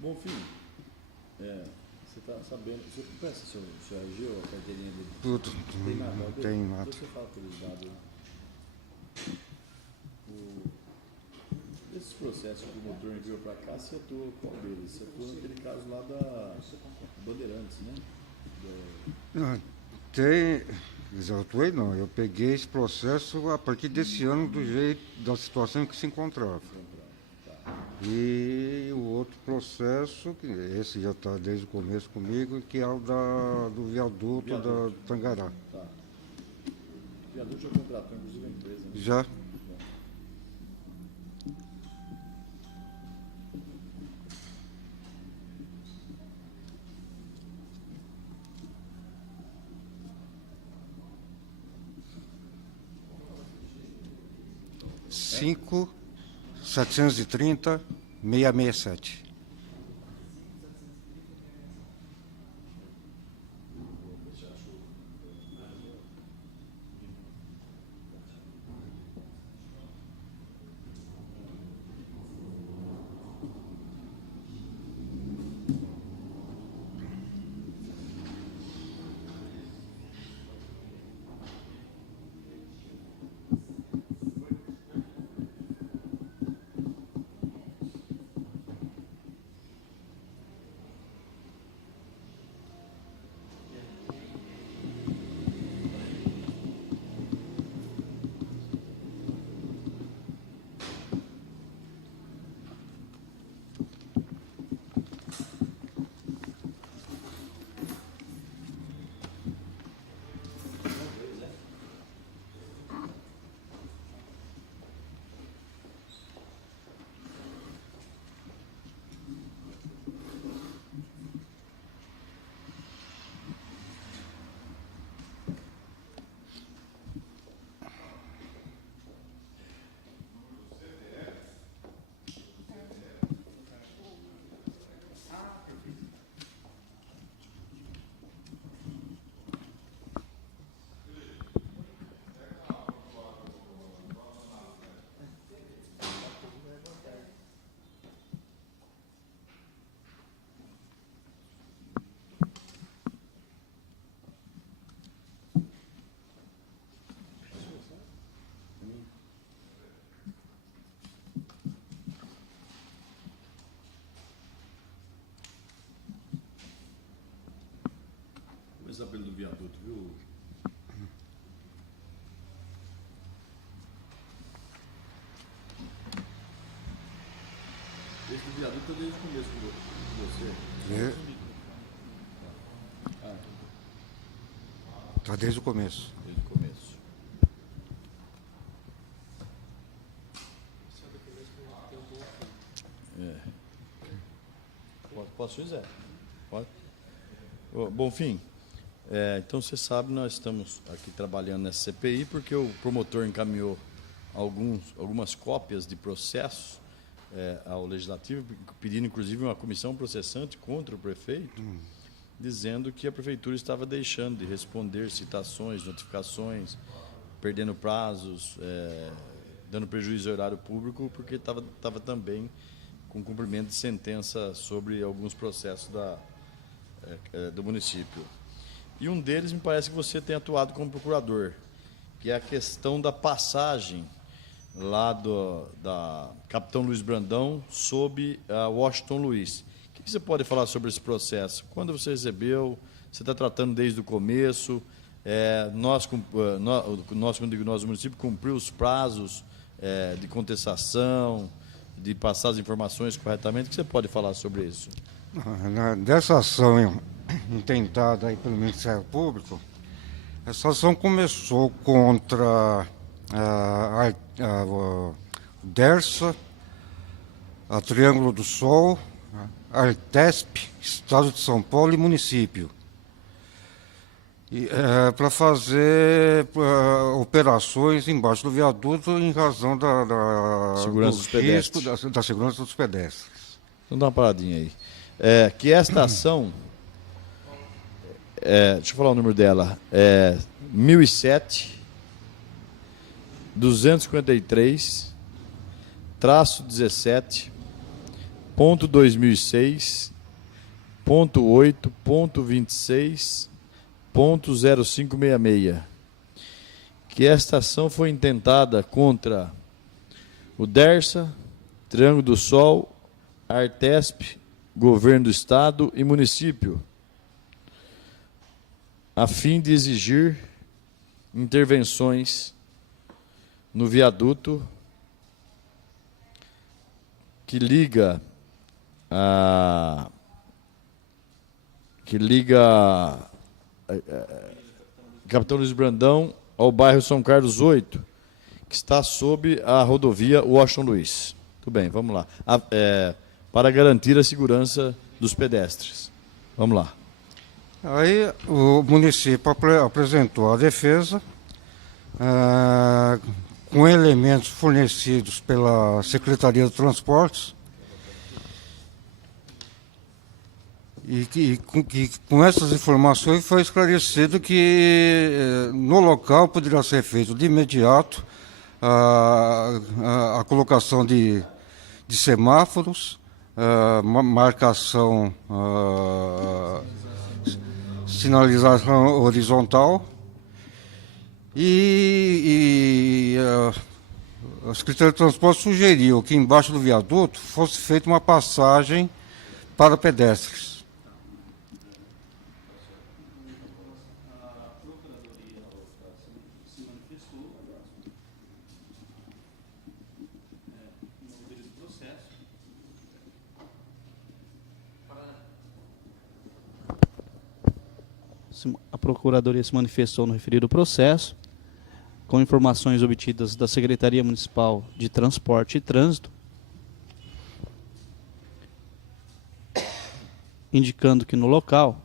Bom, fim, você está sabendo, você conhece o seu RG ou a carteirinha dele? Tudo. Tem nada a Não ver? tem nada. Então você fala por os dados. Esses processos que o motor enviou para cá, você atuou qual deles? Você atuou naquele caso lá da Bandeirantes, né? Não, tem. Eu atuei não, eu peguei esse processo a partir desse ano do jeito, da situação em que se encontrava. E o outro processo, que esse já está desde o começo comigo, que é o do viaduto da Tangará. Tá. O viaduto já contratou, inclusive, a empresa, né? Já. Cinco 730 667. Começar pelo viaduto, viu? Esse do viaduto eu desde o começo com você. Está desde o começo. Desde o começo. Posso dizer? Pode? Bom, fim. Então, você sabe, nós estamos aqui trabalhando nessa CPI porque o promotor encaminhou algumas cópias de processos ao Legislativo, pedindo, inclusive, uma comissão processante contra o prefeito, dizendo que a Prefeitura estava deixando de responder citações, notificações, perdendo prazos, dando prejuízo ao erário público, porque estava também com cumprimento de sentença sobre alguns processos do município. E um deles me parece que você tem atuado como procurador, que é a questão da passagem lá da Capitão Luiz Brandão sob a Washington Luiz. O que você pode falar sobre esse processo? Quando você recebeu? Você está tratando desde o começo? Nós, como digo, nós, o município, cumpriu os prazos de contestação, de passar as informações corretamente. O que você pode falar sobre isso? Dessa ação intentada aí pelo Ministério Público, essa ação começou contra a Dersa, a Triângulo do Sol, a Artesp, Estado de São Paulo e município. Para fazer operações embaixo do viaduto em razão Segurança dos pedestres. risco da segurança dos pedestres. Então dá uma paradinha aí. Que esta ação, deixa eu falar o número dela, 1007 253 -17 ponto 2006, ponto 8, ponto 26, ponto 0566, que esta ação foi intentada contra o DERSA, Triângulo do Sol, Artesp, Governo do Estado e Município, a fim de exigir intervenções no viaduto que liga a Capitão Luiz Brandão ao bairro São Carlos 8, que está sob a rodovia Washington Luiz. Tudo bem, vamos lá. Para garantir a segurança dos pedestres. Vamos lá. Aí o município apresentou a defesa com elementos fornecidos pela Secretaria de Transportes e com essas informações foi esclarecido que no local poderia ser feito de imediato a colocação de semáforos, marcação, sinalização horizontal e a Secretaria de Transporte sugeriu que embaixo do viaduto fosse feita uma passagem para pedestres. A Procuradoria se manifestou no referido processo, com informações obtidas da Secretaria Municipal de Transporte e Trânsito, indicando que no local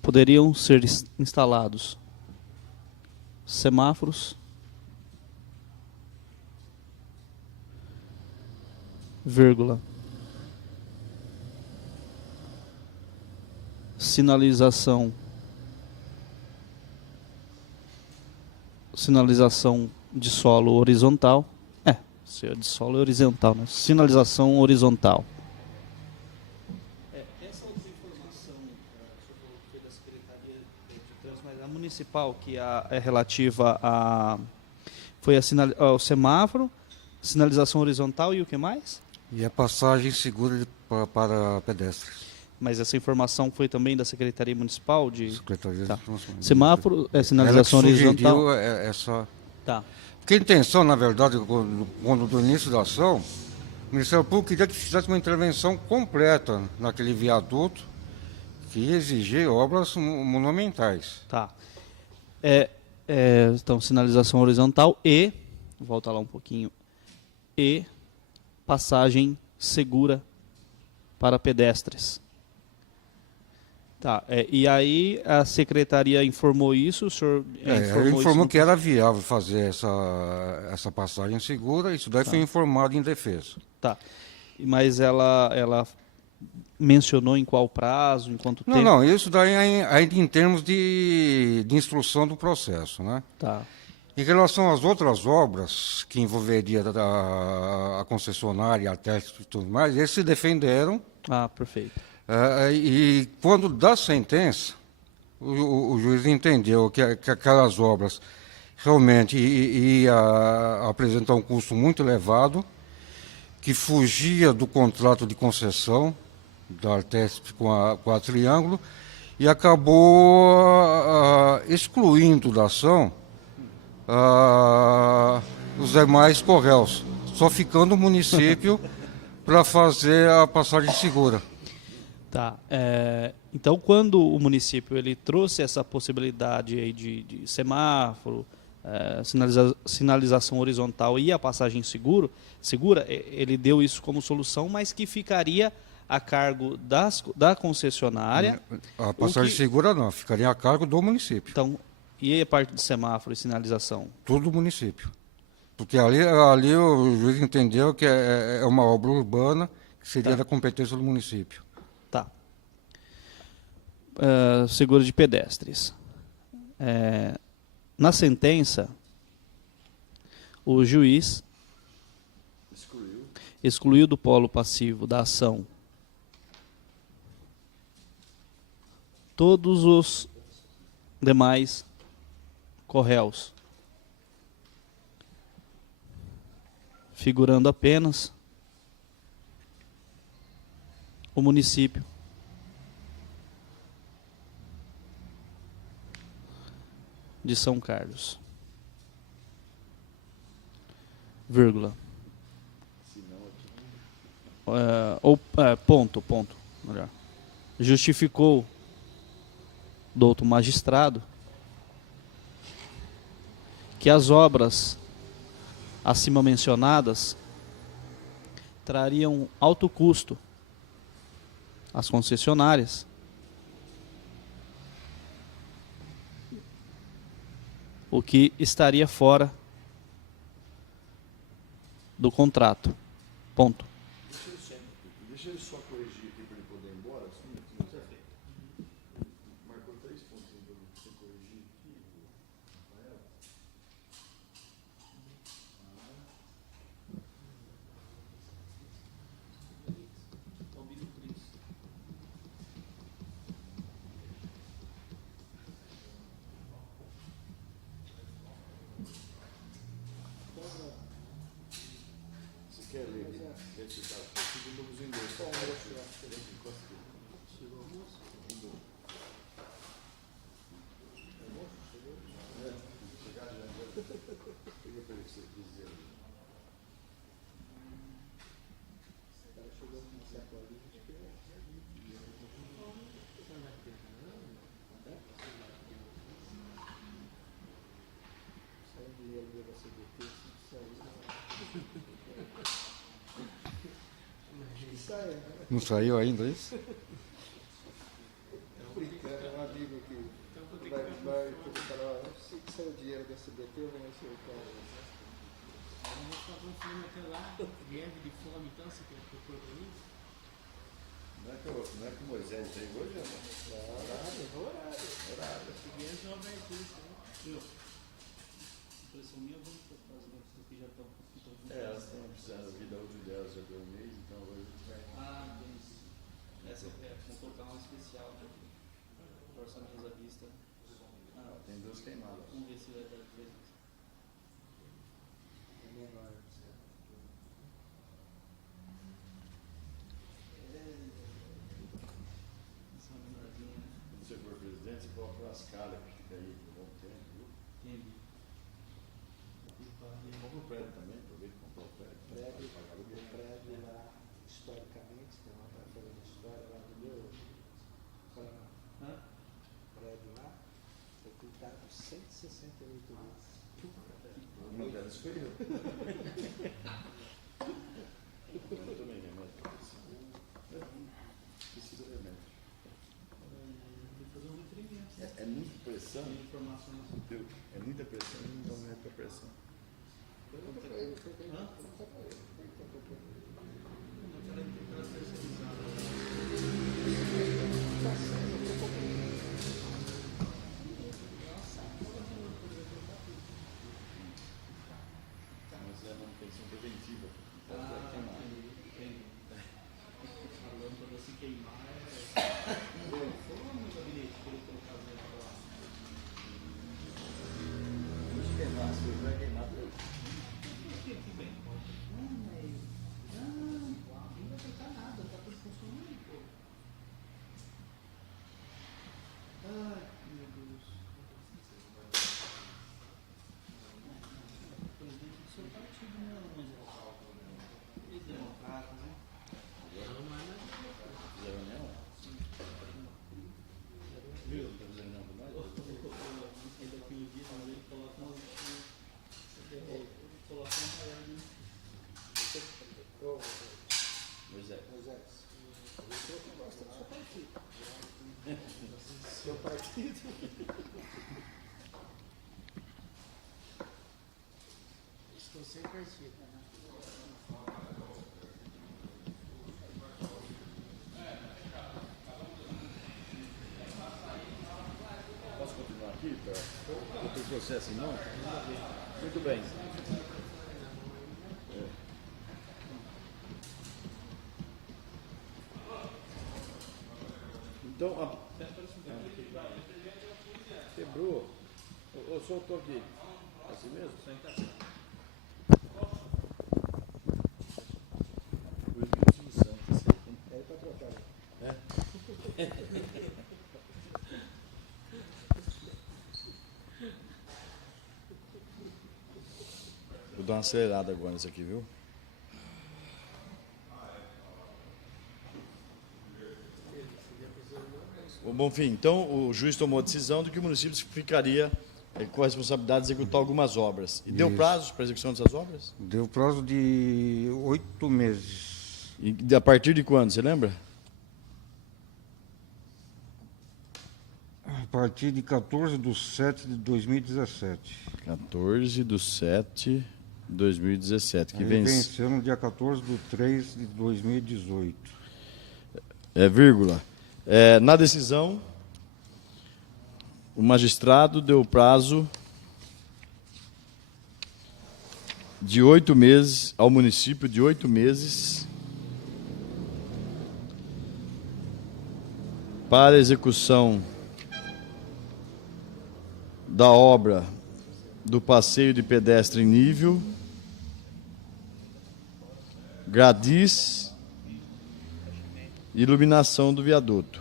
poderiam ser instalados semáforos, sinalização de solo horizontal. De solo horizontal, né? Sinalização horizontal. Essa outra informação foi da Secretaria de Trânsito, mas a municipal, que é relativa a... Foi o semáforo, sinalização horizontal e o que mais? E a passagem segura para pedestres. Mas essa informação foi também da Secretaria Municipal de... Secretaria tá. de Transporte. Semáforo, sinalização horizontal. Essa... Tá. Porque a intenção, na verdade, quando do início da ação, o Ministério Público queria que fizesse uma intervenção completa naquele viaduto que exigia obras monumentais. Tá. Então, sinalização horizontal e... Volta lá um pouquinho. E passagem segura para pedestres. Tá, e aí a secretaria informou isso, o senhor informou que era viável fazer essa passagem segura, isso daí foi informado em defesa. Tá, mas ela mencionou em qual prazo, em quanto tempo? Não, isso daí ainda em termos de instrução do processo, né? Tá. Em relação às outras obras que envolveria a concessionária, a TESP e tudo mais, eles se defenderam. Ah, perfeito. E quando da sentença, o juiz entendeu que aquelas obras realmente ia apresentar um custo muito elevado, que fugia do contrato de concessão da Artesp com a Triângulo, e acabou excluindo da ação os demais Correios, só ficando o município para fazer a passagem segura. Tá. Então, quando o município ele trouxe essa possibilidade aí de semáforo, sinalização horizontal e a passagem segura, ele deu isso como solução, mas que ficaria a cargo da concessionária. A passagem segura não, ficaria a cargo do município. Então, e a parte de semáforo e sinalização? Tudo do município. Porque ali o juiz entendeu que é uma obra urbana que seria da competência do município. Tá. Seguro de pedestres. Na sentença, o juiz excluir do polo passivo da ação todos os demais corréus, figurando apenas o município de São Carlos, vírgula, ponto, melhor, justificou douto magistrado que as obras acima mencionadas trariam alto custo às concessionárias, o que estaria fora do contrato. Ponto. Deixa ele só corrigir aqui para ele poder ir embora. Marcou 3 pontos para você corrigir aqui. Você quer ler? Quer citar? Segundo os ingleses. Não saiu ainda isso? Brincando, um amigo que vai no bar e fala, ó, se quiser o dinheiro da CBT, eu vou acertar. A gente está construindo até lá, greve de fome, então, você quer propor para mim? Não é que o Moisés veio hoje, não? Horário. Português já vai ter isso, né? Viu? Impressão minha, vamos fazer as notícias que já estão. Elas estão precisando vir da última delas já deu um mês, então hoje vai. Ah, entendi. Essa vamos colocar uma especial, né? Orçamentos à vista. Tem 2 queimadas. Vamos ver se vai dar diferença. É menor. Essa é uma menorzinha, né? Quando você for presidente, você coloca umas caras que fica aí por um bom tempo, viu? Entendi. Compra o prédio também, aproveita e compra o prédio. O prédio lá, historicamente, tem uma fazendo história lá no meu Paraná. O prédio lá foi pintado 168 vezes. Uma delas foi eu. Eu também remédio para pressão. Precisa de remédio. Tem que fazer um requerimento. É muita pressão, Informações. viu? É muita pressão e não dá remédio para pressão. Mas é manutenção preventiva. Então vai queimar. Entendi. A lâmpada se queimar foi um gabinete que ele colocava dentro lá. Se queimar, as coisas vai queimar tudo. Que bem. Não vai afetar nada, tá tudo funcionando, pô. Ai, meu Deus. O presidente do seu partido não é mais ele é democrata, né? Fizeram reunião? Viu? Não fizeram reunião com nós? Ele daquele dia, mas ele coloca uma maior, né? Ô, Moisés. Moisés, você que gosta do seu partido. Seu partido? Estou sem partido. Posso continuar aqui? Para o processo em mão? Muito bem. Então, quebrou. Ou soltou aqui. Assim mesmo? O Espírito Santo. É para trocar. Vou dar uma acelerada agora nisso aqui, viu? Bonfim, então o juiz tomou a decisão de que o município ficaria com a responsabilidade de executar algumas obras. E deu Isso. prazo para a execução dessas obras? Deu prazo de 8 meses. E a partir de quando, você lembra? A partir de 14/7/2017. 14/7/2017, que Aí vence. venceu no dia 14/3/2018. Vírgula. Na decisão, o magistrado deu prazo de 8 meses ao município, de 8 meses, para a execução da obra do passeio de pedestre em nível, gradis, iluminação do viaduto.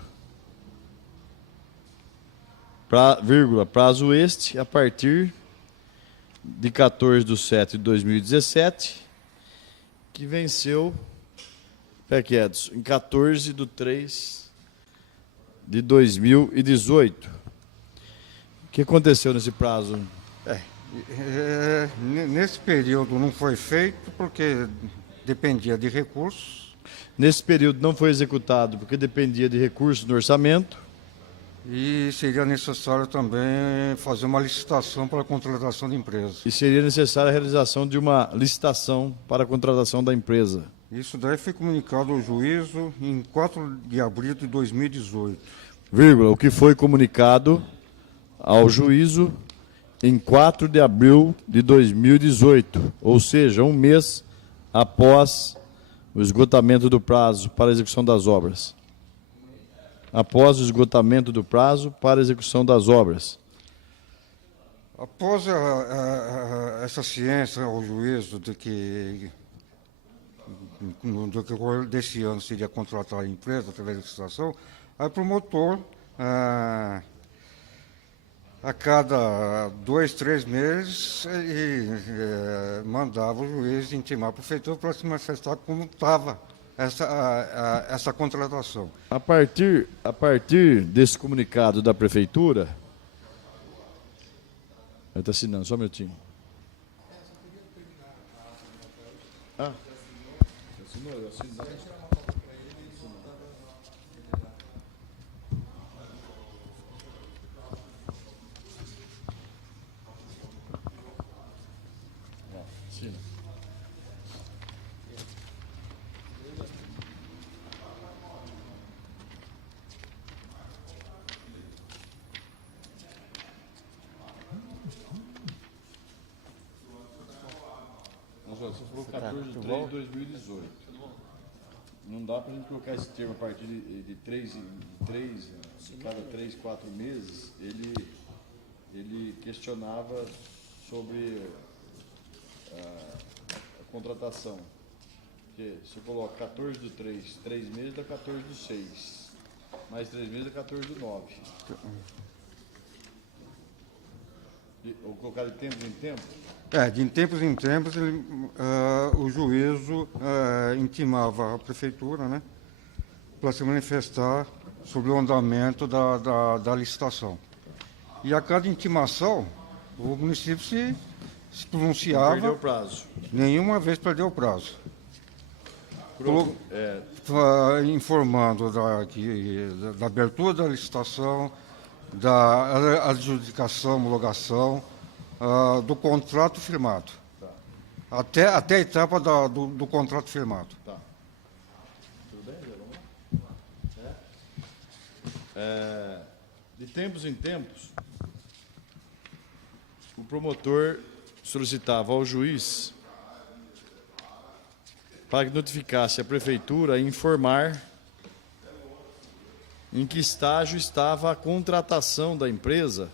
Prazo este a partir de 14/7/2017, que venceu, Edson, em 14/3/2018. O que aconteceu nesse prazo? Nesse período não foi feito porque dependia de recursos. Nesse período não foi executado porque dependia de recursos no orçamento. E seria necessário também fazer uma licitação para a contratação da empresa. E seria necessária a realização de uma licitação para a contratação da empresa. Isso daí foi comunicado ao juízo em 4 de abril de 2018. O que foi comunicado ao juízo em 4 de abril de 2018, ou seja, um mês após o esgotamento do prazo para a execução das obras. Após o esgotamento do prazo para a execução das obras. Após essa ciência ao juízo de que no decorrer desse ano seria contratar a empresa através da licitação, aí o promotor, a cada 2, 3 meses, ele mandava o juiz intimar a prefeitura para se manifestar como estava essa contratação. A partir desse comunicado da prefeitura, ele está assinando, só um minutinho. Assinou, eu assino. Assina. Você falou 14/3/2018. Não dá para a gente colocar esse termo a partir de 3 cada 3, 4 meses. Ele questionava sobre a contratação. Porque se eu coloco 14/3, 3 meses dá 14/6. Mais 3 meses dá 14/9. Ou colocar de tempo em tempo? De tempos em tempos, o juízo intimava a prefeitura, né, para se manifestar sobre o andamento da licitação. E a cada intimação, o município se pronunciava. Perdeu o prazo. Nenhuma vez perdeu o prazo. Informando da abertura da licitação, da adjudicação, homologação, do contrato firmado. Até a etapa do contrato firmado. Tá. Tudo bem, Zé? Vamos lá? De tempos em tempos, o promotor solicitava ao juiz para que notificasse a prefeitura e informar em que estágio estava a contratação da empresa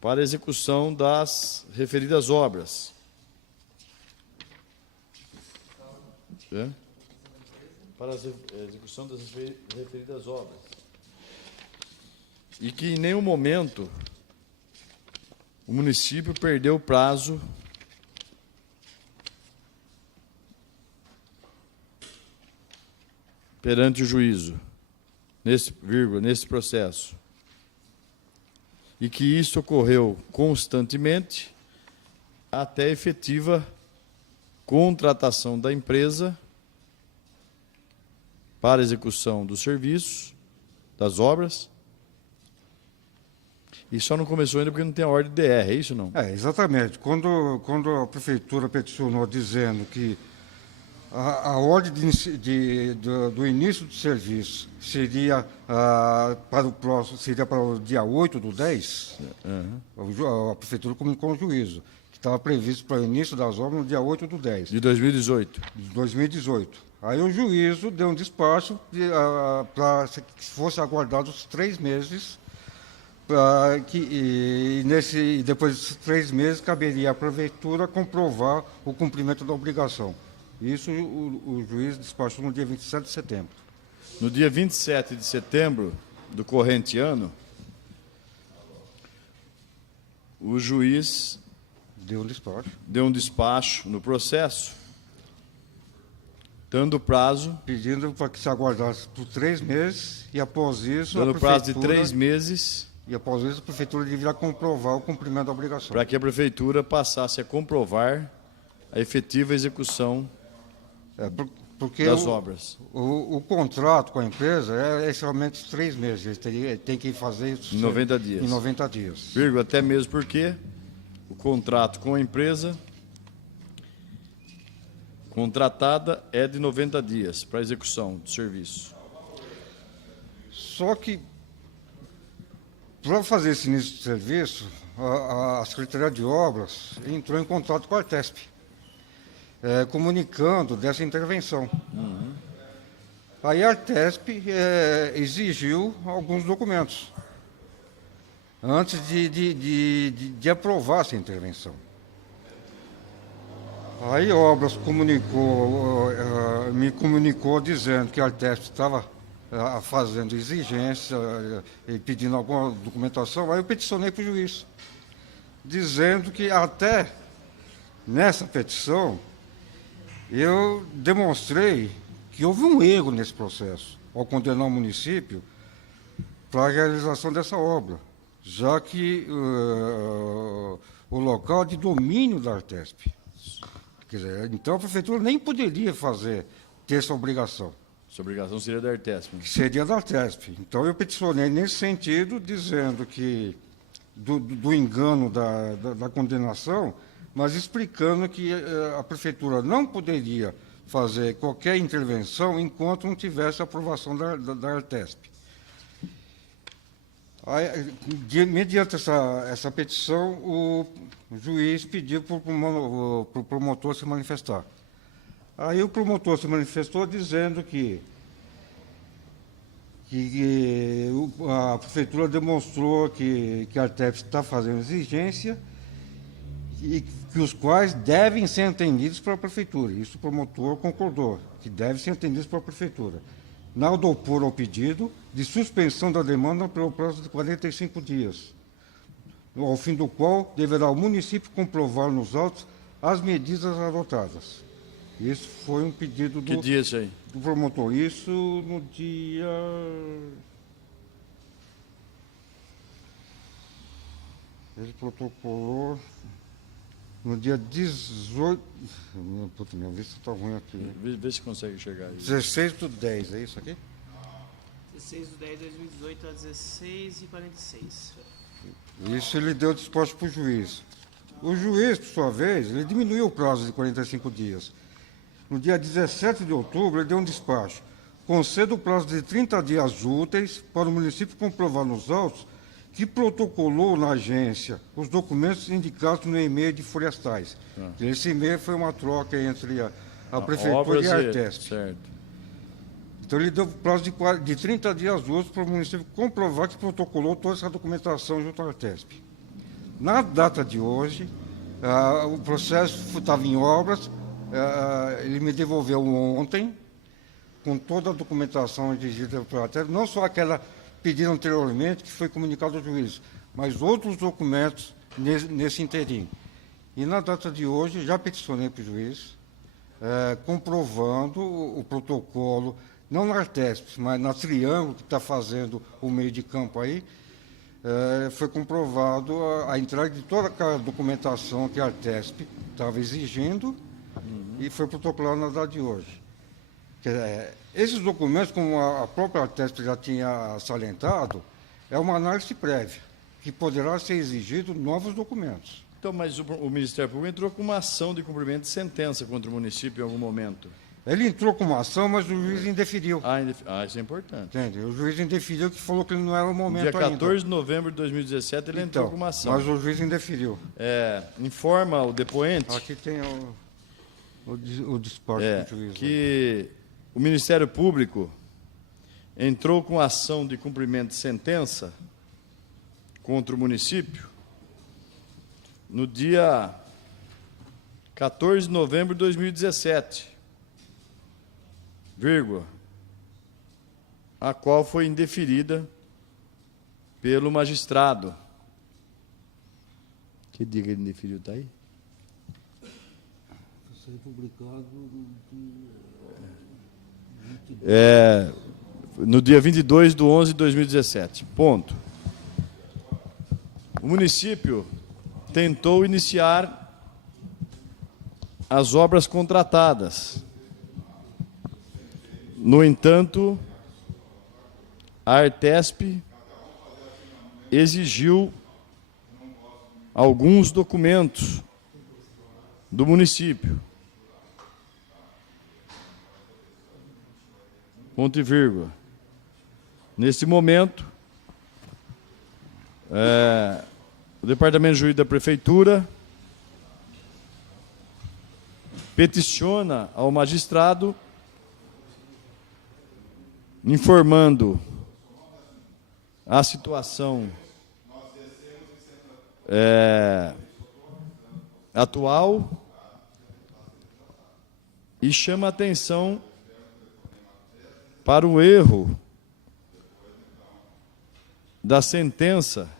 para a execução das referidas obras. Para a execução das referidas obras. E que em nenhum momento o município perdeu o prazo perante o juízo, nesse processo. E que isso ocorreu constantemente até a efetiva contratação da empresa para a execução dos serviços, das obras. E só não começou ainda porque não tem a ordem de DR, é isso não? Exatamente. Quando a prefeitura peticionou dizendo que a ordem do início do serviço seria para o dia 8/10, a prefeitura comunicou ao juízo que estava previsto para o início das obras no dia 8/10. De 2018. De 2018. Aí o juízo deu um despacho para que fosse aguardado os 3 meses, e depois desses 3 meses caberia à prefeitura comprovar o cumprimento da obrigação. Isso o juiz despachou no dia 27 de setembro. No dia 27 de setembro do corrente ano, o juiz deu um despacho no processo, dando prazo... Pedindo para que se aguardasse por 3 meses, e após isso... Dando prazo de 3 meses... E após isso a prefeitura deverá comprovar o cumprimento da obrigação. Para que a prefeitura passasse a comprovar a efetiva execução das obras. O contrato com a empresa é somente 3 meses. Ele tem que fazer isso em 90 dias. Em 90 dias. Vírgula, até mesmo porque o contrato com a empresa contratada é de 90 dias para execução do serviço. Só que, para fazer esse início de serviço, a Secretaria de Obras entrou em contato com a Artesp, comunicando dessa intervenção. Aí a Artesp exigiu alguns documentos antes de aprovar essa intervenção. Aí a Obras me comunicou dizendo que a Artesp estava fazendo exigência e pedindo alguma documentação. Aí eu peticionei para o juiz, dizendo que até nessa petição eu demonstrei que houve um erro nesse processo, ao condenar o município para a realização dessa obra, já que o local é de domínio da Artesp. Quer dizer, então a prefeitura nem poderia ter essa obrigação. Essa obrigação seria da Artesp. Que seria da Artesp. Então eu peticionei nesse sentido, dizendo que do engano da condenação, mas explicando que a prefeitura não poderia fazer qualquer intervenção enquanto não tivesse a aprovação da Artesp. Aí, mediante essa petição, o juiz pediu para o promotor se manifestar. Aí o promotor se manifestou dizendo que a prefeitura demonstrou que a Artesp está fazendo exigência e que os quais devem ser entendidos pela prefeitura. Isso o promotor concordou, que devem ser entendidos pela prefeitura. Nada opor ao pedido de suspensão da demanda pelo prazo de 45 dias, ao fim do qual deverá o município comprovar nos autos as medidas adotadas. Isso foi um pedido Que dia isso aí? do promotor. Isso no dia... Ele protocolou no dia 18... Puta, minha vista está ruim aqui. Vê se consegue chegar aí. 16/10, é isso aqui? 16/10/2018 às 16h46. Isso ele deu despacho para o juiz. O juiz, por sua vez, ele diminuiu o prazo de 45 dias. No dia 17 de outubro, ele deu um despacho. Conceda o prazo de 30 dias úteis para o município comprovar nos autos que protocolou na agência os documentos indicados no e-mail de Florestais. Esse e-mail foi uma troca entre a prefeitura e a Artesp. Certo. Então, ele deu prazo de 30 dias úteis para o município comprovar que protocolou toda essa documentação junto à Artesp. Na data de hoje, o processo estava em obras, ele me devolveu ontem, com toda a documentação exigida pela Artesp, não só aquela pedida anteriormente, que foi comunicado ao juiz, mas outros documentos nesse inteirinho. E na data de hoje, já peticionei para o juiz, comprovando o protocolo, não na Artesp, mas na Triângulo, que está fazendo o meio de campo aí, foi comprovado a entrega de toda aquela documentação que a Artesp estava exigindo e foi protocolado na data de hoje. Esses documentos, como a própria Artesp já tinha salientado, é uma análise prévia, que poderá ser exigido novos documentos. Então, mas o Ministério Público entrou com uma ação de cumprimento de sentença contra o município em algum momento. Ele entrou com uma ação, mas o juiz indeferiu. Isso é importante. Entende? O juiz indeferiu, que falou que não era o momento Dia 14 de novembro de 2017, ele entrou com uma ação. Mas o juiz indeferiu. Informa o depoente Aqui tem o despacho do juiz. Que o Ministério Público entrou com ação de cumprimento de sentença contra o município no dia 14 de novembro de 2017. A qual foi indeferida pelo magistrado. Que dia que ele indeferiu, está aí? Foi publicado no dia 22 de 11 de 2017. Ponto. O município tentou iniciar as obras contratadas. No entanto, a Artesp exigiu alguns documentos do município. Ponto e vírgula. Nesse momento, o Departamento Jurídico da Prefeitura peticiona ao magistrado informando a situação atual e chama a atenção para o erro da sentença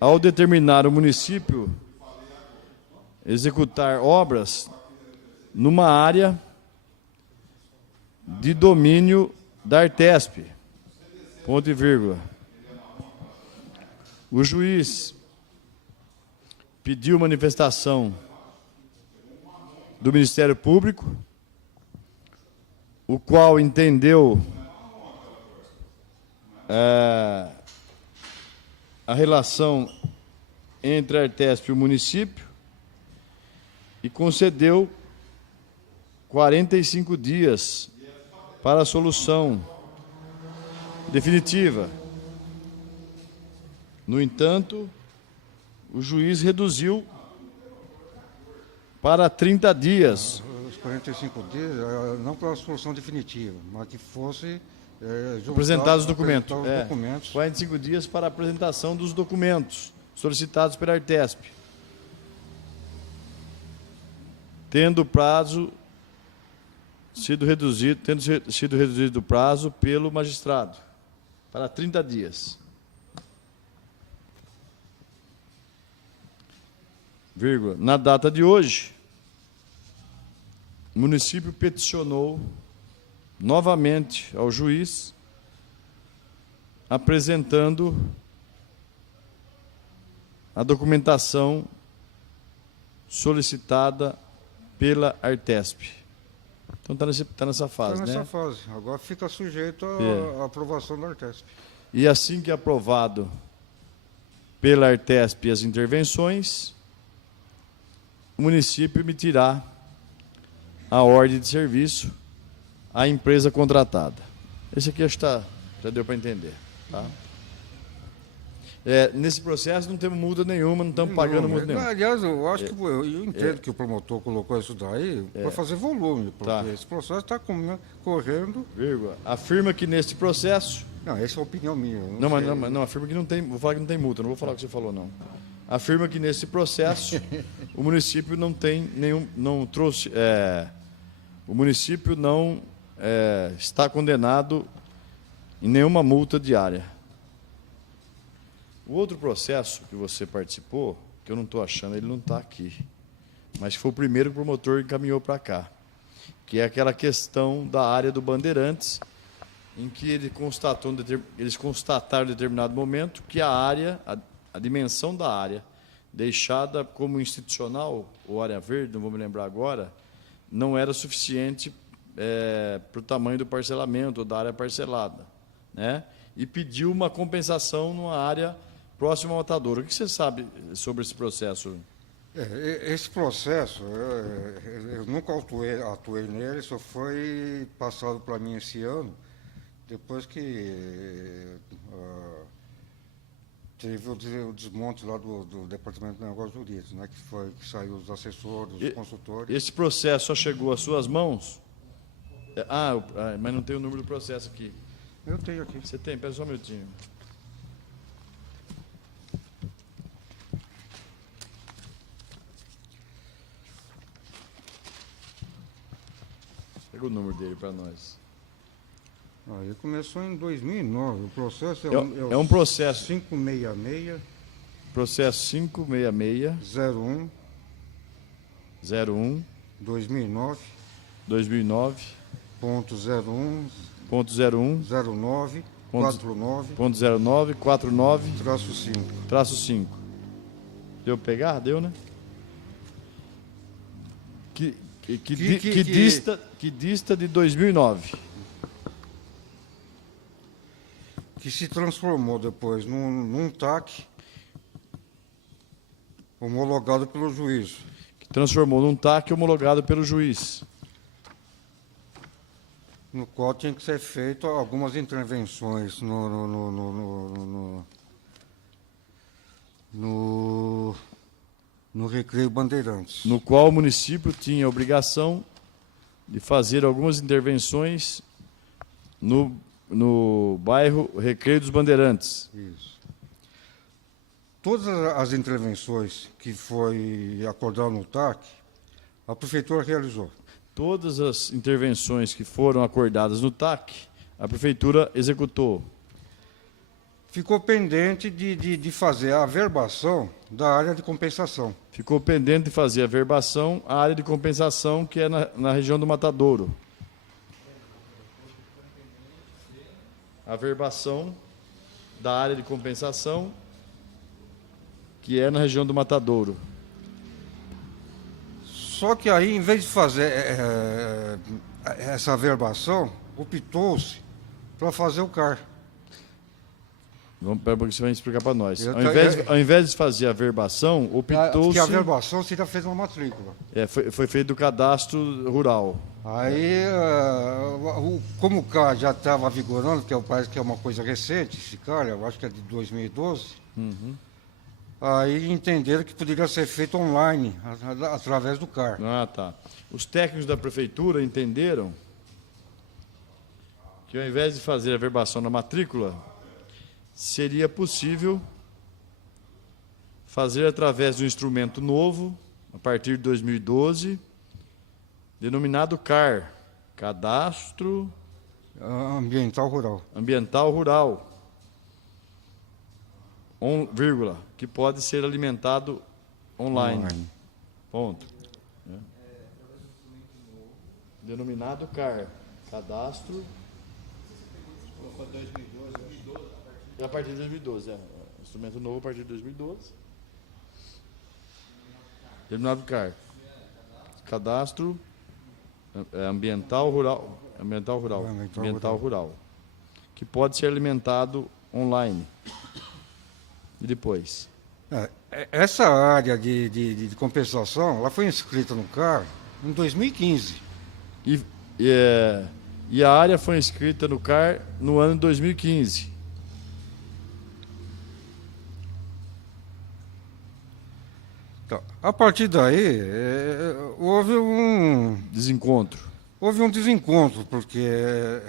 ao determinar o município executar obras numa área de domínio da Artesp. Ponto e vírgula. O juiz pediu manifestação do Ministério Público, o qual entendeu a relação entre a Artesp e o município e concedeu 45 dias para a solução definitiva. No entanto, o juiz reduziu para 30 dias. Os 45 dias, não para a solução definitiva, mas que fosse apresentar os documentos. 45 dias para a apresentação dos documentos solicitados pela Artesp, tendo sido reduzido o prazo pelo magistrado para 30 dias. Na data de hoje, o município peticionou novamente ao juiz, apresentando a documentação solicitada pela Artesp. Então está nessa fase, Está nessa né? fase. Agora fica sujeito à aprovação da Artesp. E assim que aprovado pela Artesp as intervenções, o município emitirá a ordem de serviço à empresa contratada. Esse aqui já deu para entender. Tá? Nesse processo não temos multa nenhuma, não estamos pagando multa nenhuma. Aliás, eu acho que eu entendo que o promotor colocou isso daí para fazer volume, porque Tá. esse processo está correndo. Vírgula. Afirma que nesse processo... Não, essa é a opinião minha. eu Não, sei. mas não, afirma que não tem... Vou falar que não tem multa, não vou falar o que você falou, não. Afirma que nesse processo o município não tem nenhum... Não trouxe... o município não está condenado em nenhuma multa diária. O outro processo que você participou, que eu não estou achando, ele não está aqui, mas foi o primeiro que o promotor encaminhou para cá, que é aquela questão da área do Bandeirantes, em que eles constataram em determinado momento que a área, a dimensão da área, deixada como institucional, ou área verde, não vou me lembrar agora, não era suficiente para o tamanho do parcelamento ou da área parcelada, né? E pediu uma compensação numa área próxima ao matadouro. O que você sabe sobre esse processo? Esse processo, eu nunca atuei nele, só foi passado para mim esse ano, depois que teve o desmonte lá do Departamento de Negócios Jurídicos, né, que saiu os assessores, os consultores. Esse processo só chegou às suas mãos? Mas não tem o número do processo aqui. Eu tenho aqui. Você tem? Pera só um minutinho. Pega o número dele para nós. Ele começou em 2009. O processo É um processo. 566 Processo 566 01 01 2009 2009 ponto 01 .01 09 49 .09 49 traço 5. -5. Deu pegar? Deu, né? Que dista de 2009. Que se transformou depois num TAC homologado pelo juiz. Que transformou num TAC homologado pelo juiz. No qual tinha que ser feito algumas intervenções no Recreio Bandeirantes. No qual o município tinha a obrigação de fazer algumas intervenções no bairro Recreio dos Bandeirantes. Isso. Todas as intervenções que foi acordado no TAC, a prefeitura realizou. Todas as intervenções que foram acordadas no TAC, a prefeitura executou. Ficou pendente de fazer a averbação da área de compensação. Ficou pendente de fazer a verbação, a área de compensação, que é na região do Matadouro. A verbação da área de compensação, que é na região do Matadouro. Só que aí, em vez de fazer essa averbação, optou-se para fazer o CAR. Vamos, pera um pouquinho, você vai explicar para nós. Eu Ao invés de fazer a verbação, optou-se... Porque a averbação seria feita na matrícula. Foi feito do cadastro rural. Aí, como o CAR já estava vigorando, que parece que é uma coisa recente, esse CAR, eu acho que é de 2012, aí entenderam que poderia ser feito online, através do CAR. Ah, tá. Os técnicos da prefeitura entenderam que ao invés de fazer a verbação na matrícula, seria possível fazer através de um instrumento novo, a partir de 2012, denominado CAR, Cadastro Ambiental Rural, vírgula, que pode ser alimentado online. Ponto. Denominado CAR, Cadastro... A partir de 2012, instrumento novo a partir de 2012. Denominado CAR. Cadastro ambiental rural, que pode ser alimentado online. E depois? Essa área de compensação, ela foi inscrita no CAR em 2015. E a área foi inscrita no CAR no ano de 2015. Então, a partir daí, houve um desencontro, porque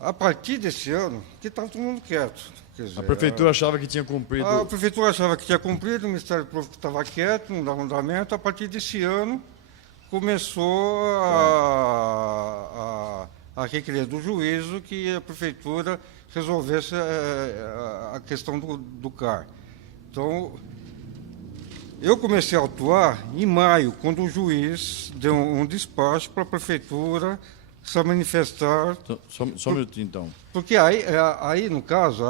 a partir desse ano, que estava todo mundo quieto. Quer dizer, A prefeitura achava que tinha cumprido. a prefeitura achava que tinha cumprido, o Ministério Público estava quieto, não dava andamento. A partir desse ano, começou a requerer do juízo que a prefeitura resolvesse a questão do CAR. Então, eu comecei a atuar em maio, quando o juiz deu um despacho para a prefeitura se manifestar. Só um minutinho, então. Porque aí no caso,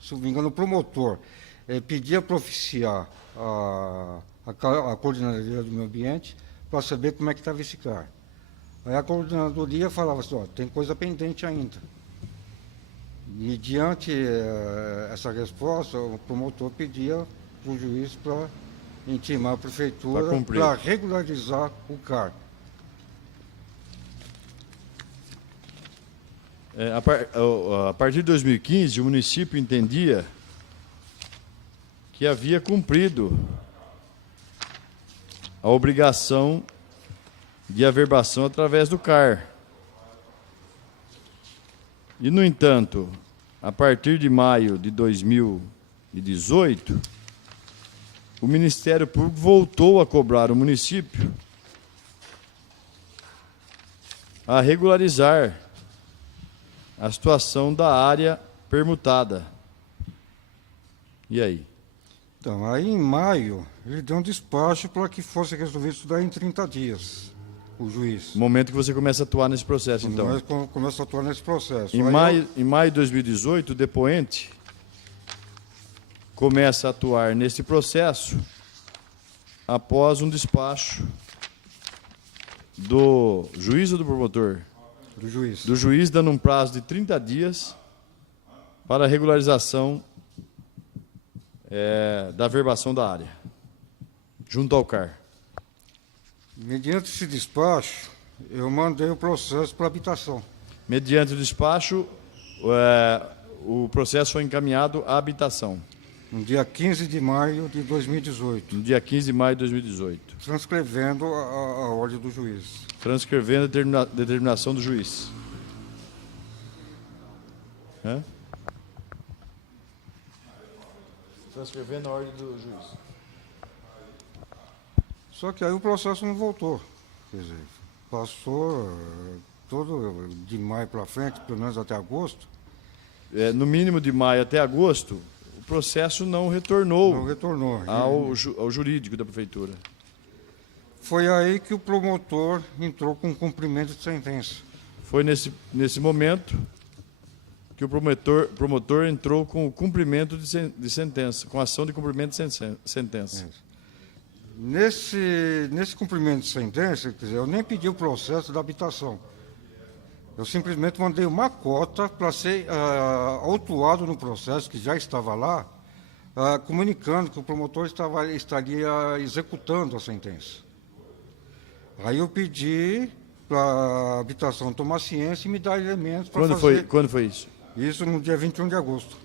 se não me engano, o promotor pedia para oficiar a coordenadoria do meio ambiente para saber como é que estava esse CAR. Aí a coordenadoria falava assim, tem coisa pendente ainda. Mediante essa resposta, o promotor pedia para o juiz para intimar a prefeitura para regularizar o CAR. A partir de 2015, o município entendia que havia cumprido a obrigação de averbação através do CAR. E, no entanto, a partir de maio de 2018, o Ministério Público voltou a cobrar o município a regularizar a situação da área permutada. E aí? Então, aí em maio, ele deu um despacho para que fosse resolvido isso daí em 30 dias, o juiz. No momento que você começa a atuar nesse processo, então. Nós começamos a atuar nesse processo. Em maio de 2018, o depoente começa a atuar nesse processo após um despacho do juiz ou do promotor? Do juiz. Do juiz, dando um prazo de 30 dias para a regularização da averbação da área, junto ao CAR. Mediante esse despacho, eu mandei o processo para habitação. Mediante o despacho, o processo foi encaminhado à habitação. No dia 15 de maio de 2018. No dia 15 de maio de 2018. Transcrevendo a ordem do juiz. Transcrevendo a determinação do juiz. Transcrevendo a ordem do juiz. Só que aí o processo não voltou. Quer dizer, passou todo de maio para frente, pelo menos até agosto. No mínimo de maio até agosto, o processo não retornou, Não retornou. ao jurídico da prefeitura. Foi aí que o promotor entrou com cumprimento de sentença. Foi nesse momento que o promotor entrou com o cumprimento de sentença, com ação de cumprimento de sentença. Nesse cumprimento de sentença, quer dizer, eu nem pedi o processo da habitação. Eu simplesmente mandei uma cota para ser autuado no processo, que já estava lá, comunicando que o promotor estaria executando a sentença. Aí eu pedi para a habitação tomar ciência e me dar elementos para fazer... Quando foi isso? Isso no dia 21 de agosto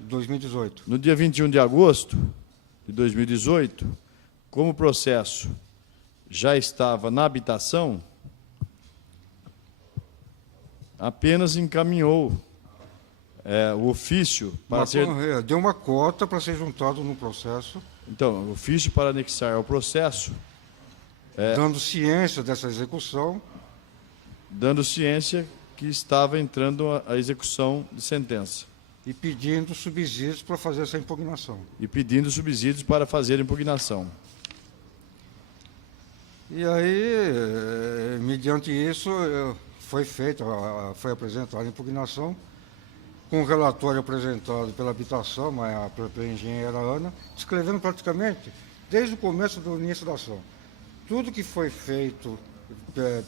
de 2018. No dia 21 de agosto de 2018, como o processo já estava na habitação, apenas encaminhou o ofício para deu uma cota para ser juntado no processo. Então, o ofício para anexar ao processo, dando ciência dessa execução. Dando ciência que estava entrando a execução de sentença. E pedindo subsídios para fazer essa impugnação. E aí, mediante isso, foi apresentada a impugnação, com um relatório apresentado pela habitação, pela engenheira Ana, descrevendo praticamente, desde o começo do início da ação, tudo que foi feito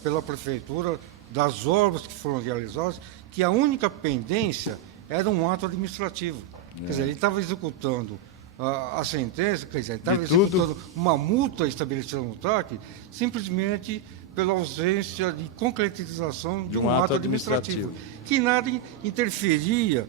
pela prefeitura, das obras que foram realizadas, que a única pendência era um ato administrativo. Quer dizer, ele estava executando a sentença, quer dizer, ele estava executando uma multa estabelecida no TAC, simplesmente pela ausência de concretização de um um ato ato administrativo, que nada interferia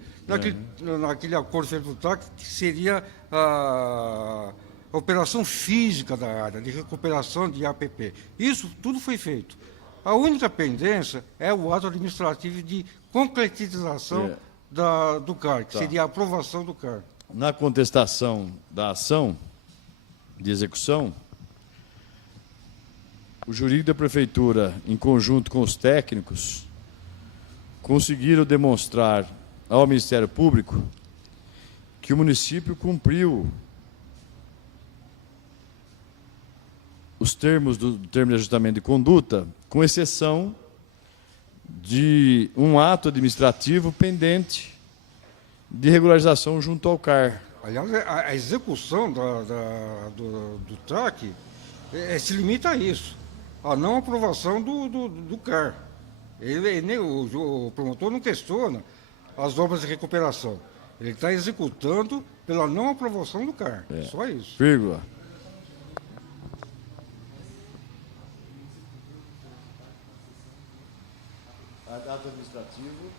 naquele acordo feito do TAC, que seria a operação física da área, de recuperação de APP. Isso tudo foi feito. A única pendência é o ato administrativo de concretização do CAR, que seria a aprovação do CAR. Na contestação da ação de execução, o jurídico da prefeitura, em conjunto com os técnicos, conseguiram demonstrar ao Ministério Público que o município cumpriu os termos do termo de ajustamento de conduta, com exceção de um ato administrativo pendente de regularização junto ao CAR. Aliás, a execução do TRAC se limita a isso, a não aprovação do CAR. O promotor não questiona as obras de recuperação. Ele está executando pela não aprovação do CAR. Só isso. Vírgula. Ato administrativo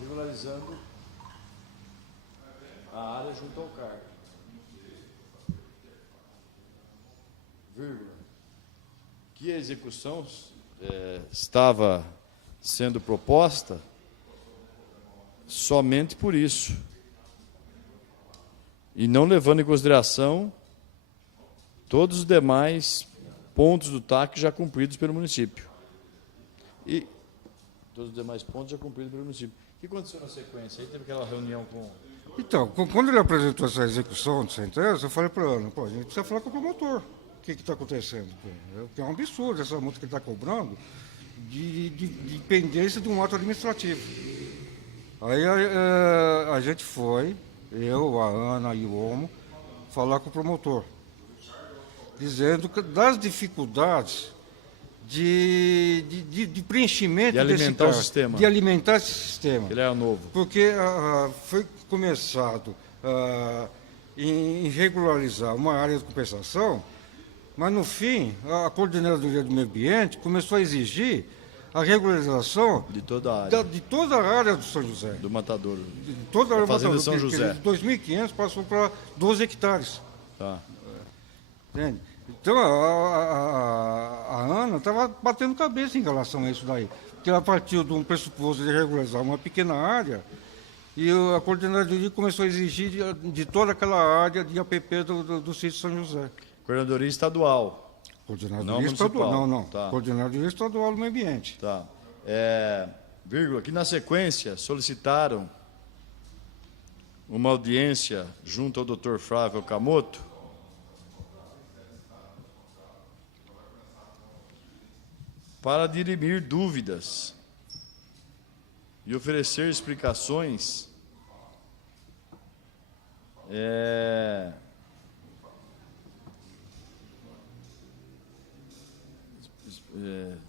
regularizando a área junto ao CAR. Vírgula. Que a execução estava sendo proposta somente por isso, e não levando em consideração todos os demais pontos do TAC já cumpridos pelo município. E todos os demais pontos já cumpridos pelo município. O que aconteceu na sequência? Aí teve aquela reunião com... Então, quando ele apresentou essa execução de sentença, eu falei para ele, a gente precisa falar com o promotor. O que está acontecendo? É um absurdo essa multa que ele está cobrando de pendência de um ato administrativo. Aí a gente foi, eu, a Ana e o Omo, falar com o promotor, dizendo que das dificuldades de preenchimento de alimentar desse o sistema. De alimentar esse sistema. Ele é novo. Porque foi começado em regularizar uma área de compensação, mas no fim a Coordenadoria do Meio Ambiente começou a exigir a regularização de toda a área. De toda a área do São José. Do Matadouro. De toda a área do Fazenda Matadouro. São José. De 2.500 passou para 12 hectares. Tá. Entende? Então, a Ana estava batendo cabeça em relação a isso daí. Porque ela partiu de um pressuposto de regularizar uma pequena área e a coordenadoria começou a exigir de toda aquela área de APP do sítio São José. Coordenadoria estadual. Coordenadoria estadual. Não. Tá. Coordenadoria estadual do meio ambiente. Tá. Vírgula, que na sequência solicitaram uma audiência junto ao Dr. Flávio Okamoto para dirimir dúvidas e oferecer explicações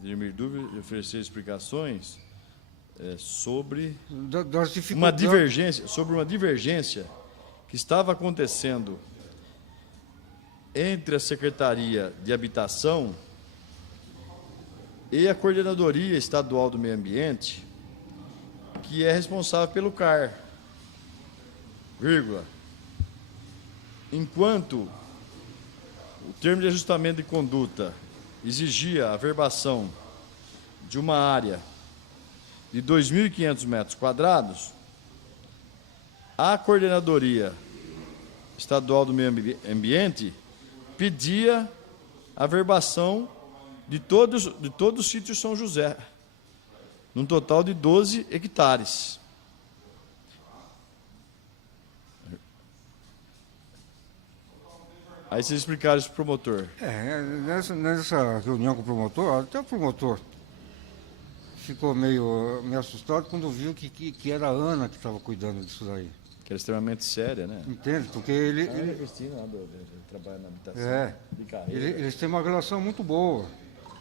dirimir dúvidas e oferecer explicações sobre Das dificuldades. uma divergência que estava acontecendo entre a Secretaria de Habitação e a Coordenadoria Estadual do Meio Ambiente, que é responsável pelo CAR, vírgula. Enquanto o termo de ajustamento de conduta exigia a verbação de uma área de 2.500 metros quadrados, a Coordenadoria Estadual do Meio Ambiente pedia a verbação de todo o sítio São José, num total de 12 hectares. Aí vocês explicaram isso para o promotor. Nessa reunião com o promotor, até o promotor ficou meio assustado quando viu que era a Ana que estava cuidando disso daí. Que era extremamente séria, né? Entende? Porque ele Cristina, trabalha na habitação. De carreira. eles têm uma relação muito boa.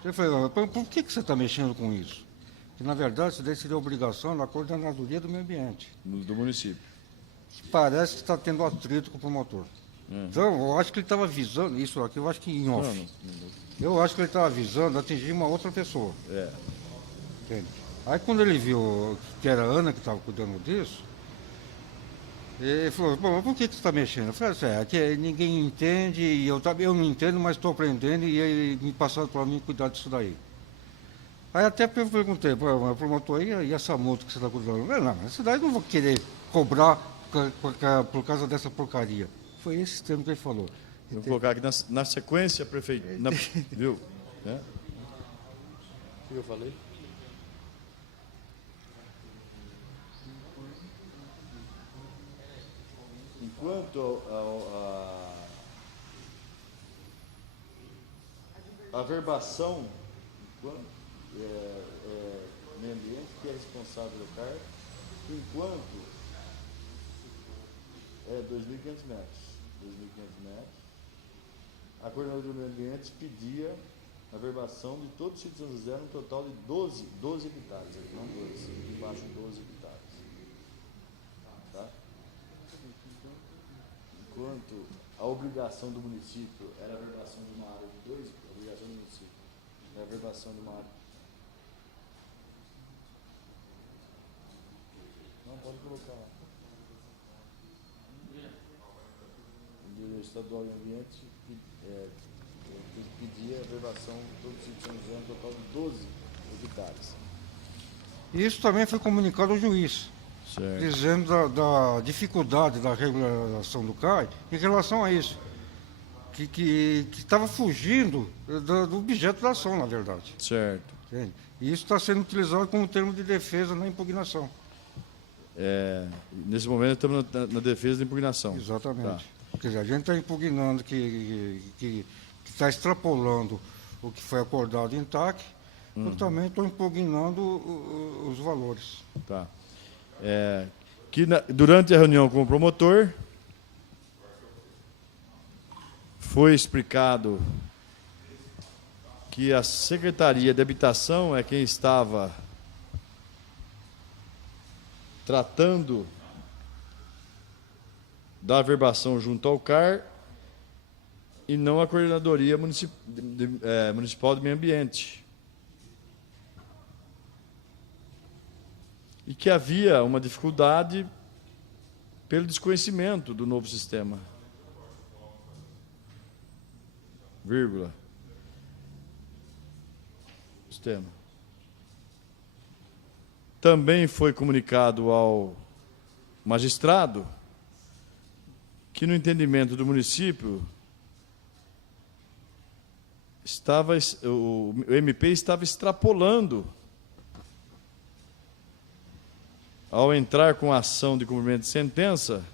Eu falei, por que você está mexendo com isso? Que, na verdade, isso daí seria obrigação da Coordenadoria do Meio Ambiente. Do município. Parece que está tendo atrito com o promotor. Então, eu acho que ele estava visando isso aqui, eu acho que em off. Eu acho que ele estava avisando atingir uma outra pessoa. Entende? Aí quando ele viu que era a Ana que estava cuidando disso, ele falou, bom, mas por que você está mexendo? Eu falei, é que ninguém entende, e eu não entendo, mas estou aprendendo, e aí me passaram para mim cuidar disso daí. Aí até eu perguntei, mas promotor, e essa multa que você está cuidando? Eu falei, não, essa daí eu não vou querer cobrar por causa dessa porcaria. Foi esse termo que ele falou. Eu vou colocar aqui na sequência, prefeito. Viu? É? O que eu falei? Enquanto a verbação, meio ambiente, que é responsável do CAR, enquanto é 2.500 metros. 2.500 metros. A coordenadora do meio ambiente pedia a verbação de todo o sítio São José no total de 12 hectares, não 12, aqui embaixo 12 hectares. Tá? Enquanto a obrigação do município era a verbação de uma área de 2, a obrigação do município era a verbação de uma área. Não, pode colocar lá. O estadual de ambiente pedia a verbação de todo o sítio São José, um total de 12 hectares. Isso também foi comunicado ao juiz, Certo. dizendo da dificuldade da regulação do CAI em relação a isso, que estava fugindo do objeto da ação, na verdade. Certo. Entende? E isso está sendo utilizado como termo de defesa na impugnação. Nesse momento estamos na defesa da impugnação. Exatamente. Tá. Quer dizer, a gente está impugnando que está extrapolando o que foi acordado em TAC, eu também estou impugnando os valores. Tá. Durante a reunião com o promotor, foi explicado que a Secretaria de Habitação é quem estava tratando da averbação junto ao CAR e não a Coordenadoria Municipal de Meio Ambiente. E que havia uma dificuldade pelo desconhecimento do novo sistema. Vírgula. Sistema. Também foi comunicado ao magistrado que no entendimento do município o MP estava extrapolando ao entrar com a ação de cumprimento de sentença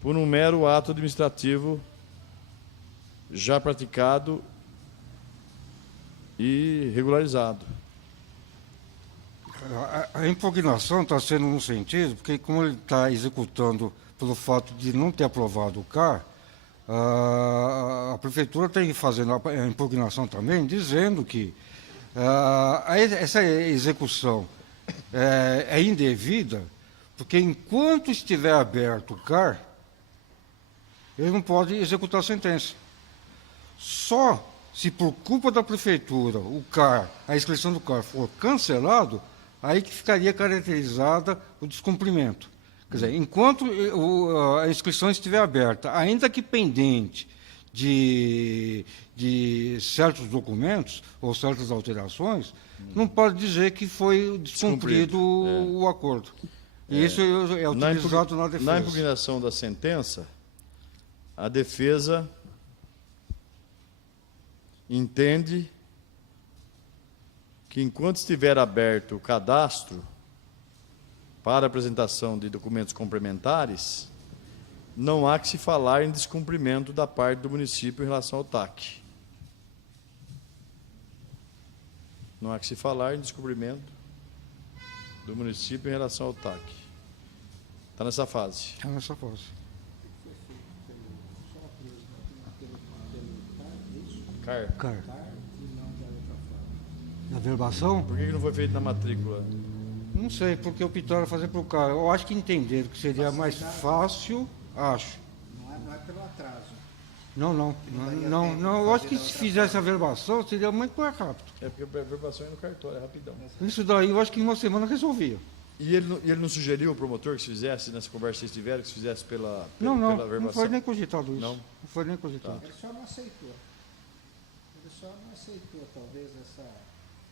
por um mero ato administrativo já praticado e regularizado. A impugnação está sendo no sentido, porque como ele está executando pelo fato de não ter aprovado o CAR, a prefeitura tem fazendo a impugnação também, dizendo que essa execução é indevida, porque enquanto estiver aberto o CAR, ele não pode executar a sentença. Só se por culpa da prefeitura a inscrição do CAR for cancelado, aí que ficaria caracterizada o descumprimento. Quer dizer, enquanto a inscrição estiver aberta, ainda que pendente de certos documentos ou certas alterações, não pode dizer que foi descumprido o acordo. E isso é utilizado na defesa. Na impugnação da sentença, a defesa entende que enquanto estiver aberto o cadastro para apresentação de documentos complementares, não há que se falar em descumprimento da parte do município em relação ao TAC. Não há que se falar em descumprimento do município em relação ao TAC. Está nessa fase. Está nessa fase. CAR. Na verbação? Por que não foi feito na matrícula? Não sei, porque optaram fazer para o CAR. Eu acho que entenderam que seria mais fácil, acho. Não é pelo atraso. Não. Eu acho que se fizesse a verbação seria muito mais rápido. É porque a verbação é no cartório, é rapidão. Isso daí eu acho que em uma semana resolvia. E ele não sugeriu o promotor que se fizesse, nessa conversa que vocês tiveram, que se fizesse pela Não verbação? foi nem cogitado isso. Não? Não foi nem cogitado. Ele só não aceitou. Ele só não aceitou, talvez, essa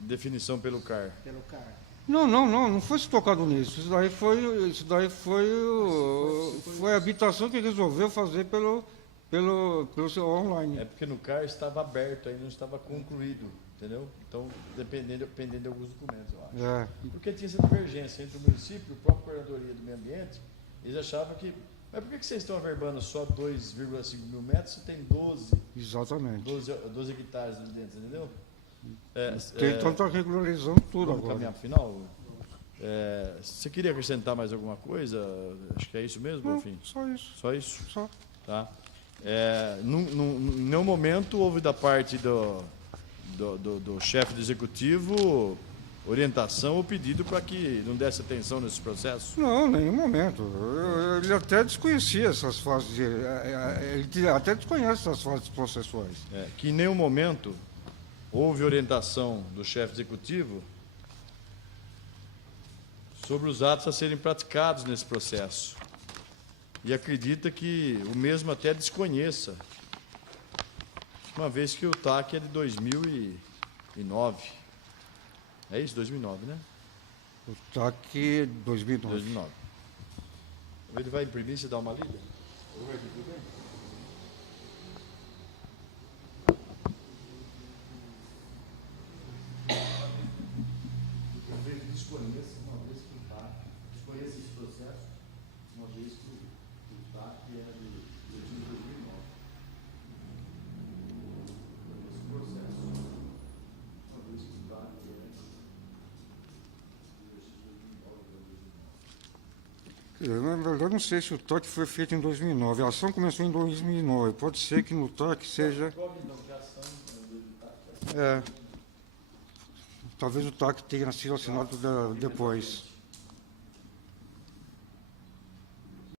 Definição pelo CAR. pelo cara. Não foi se tocado nisso. Isso daí foi a habitação que resolveu fazer pelo seu online. É porque no CAR estava aberto, ainda não estava concluído, entendeu? Então, dependendo de alguns documentos, eu acho. É, Porque tinha essa divergência entre o município e a própria Coordenadoria do Meio Ambiente. Eles achavam que... Mas por que vocês estão averbando só 2,5 mil metros se tem 12 exatamente. hectares ali dentro, entendeu? Então está regularizando tudo Vamos agora. caminhar para o final? Você queria acrescentar mais alguma coisa? Acho que é isso mesmo, Não, enfim. só isso. Só isso? Só. Tá? Em nenhum momento houve da parte do chefe do executivo orientação ou pedido para que não desse atenção nesse processo? Não, em nenhum momento. Ele até desconhecia essas fases. Ele até desconhece essas fases processuais. Que em nenhum momento houve orientação do chefe executivo sobre os atos a serem praticados nesse processo. E acredita que o mesmo até desconheça, uma vez que o TAC é de 2009. É isso? 2009, né? O TAC 2009. 2009. Ele vai imprimir, você dá uma lida? Desconheça, uma vez que o TAC, desconheça esse processo, uma vez que o TAC é de 2009. Esse processo, uma vez que o TAC é de 2009. Na verdade, eu não sei se o TAC foi feito em 2009. A ação começou em 2009. Pode ser que no TAC seja... Talvez o TAC tenha sido assinado depois.